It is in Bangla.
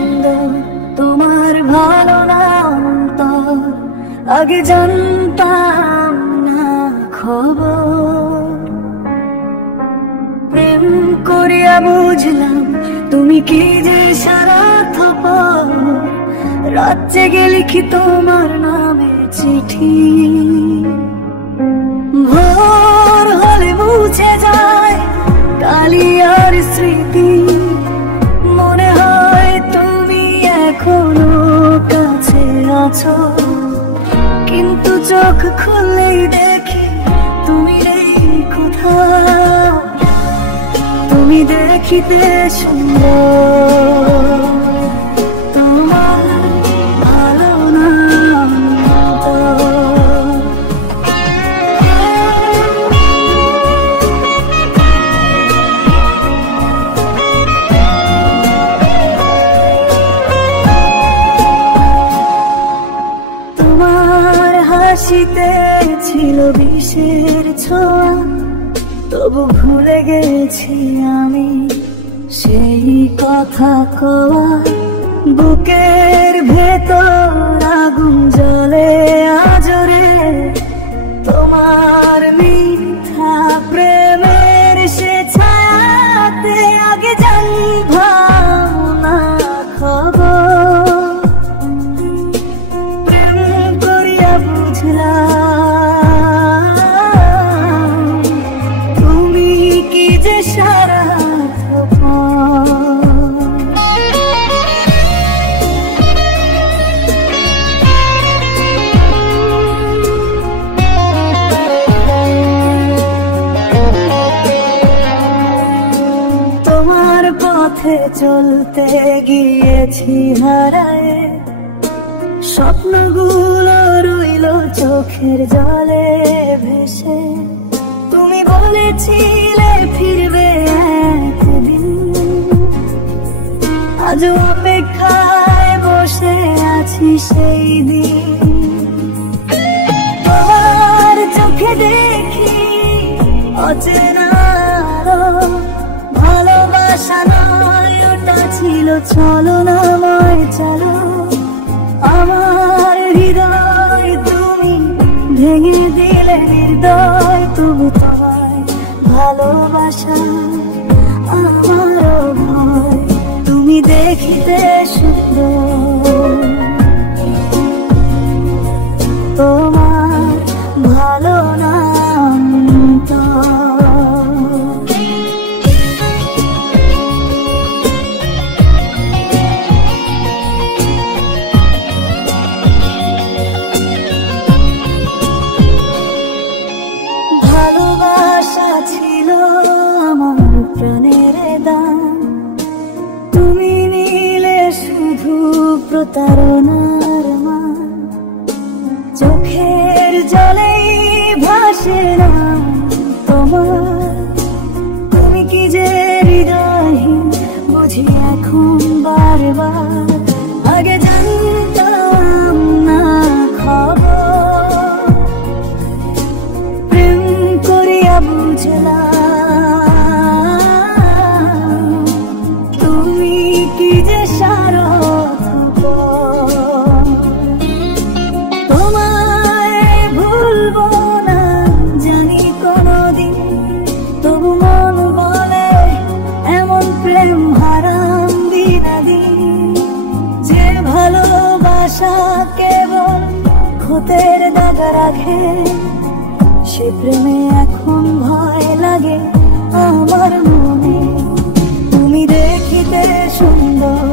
সুন্দর তোমার ভালো না অন্তর, আগে জানতাম না খবর। প্রেম করিয়া বুঝলাম তুমি কি যে স্বার্থপর, রাত জেগে লিখি তোমার নামে চিঠি, ভোর হলে মুছে যায় কালি আর স্মৃতি, মনে হয় তুমি এখনো কাছে আছো, কিন্তু চোখ খুললেই দেখি তুমি নেই কোথাও। তুমি দেখিতে সুন্দর, তোমার ভালো না তোমার হাসিতে ছিল বিষের ছোঁয়া, তবু ভুলে গেছি আমি সেই কথা কওয়া। বুকের ভেতর আগুন জ্বলে আজরে, তোমার মিথ্যা প্রেমের সে ছায়াতে, আগে জানতাম না খবর। প্রেম করিয়া বুঝলাম তুমি কি যে তোমার পথে চলতে গিয়েছি হারায়, স্বপ্নগুলো রইল চোখের জলে ভেসে। তুমি বলেছিলে ফিরবে একদিন, আজ অপেক্ষায় বসে আছি সেই দিন। তোমার চোখে দেখি অচেনা আলো, ভালোবাসা নয় ওটা ছিল ছলনাময় চালো। আমার হৃদয় তুমি ভেঙে দিলে হৃদয়, তবু তোমায় ভালোবাসা আমারও ভয়। তুমি দেখিতে সুন্দর, তোমার ভালো না ছিল আমার প্রাণের দাম, তুমি নিলে শুধু প্রতারণার মান। চোখের জলেই ভাসে না তোমার, তুমি কি যে হৃদয়হীন বুঝি এখন বারবার। আগে জানতাম না খবর, প্রেম করিয়া বুঝলাম তুমি কি যে স্বার্থপর। তোমায় ভুলবো না জানি কোনদিন, তবু মন বলে এমন প্রেম হারাম দিনাদিন। যে ভালোবাসা কেবল ক্ষতের দাগ রাখে, সে প্রেমে এখন ভয় লাগে আমার মনে। তুমি দেখিতে সুন্দর,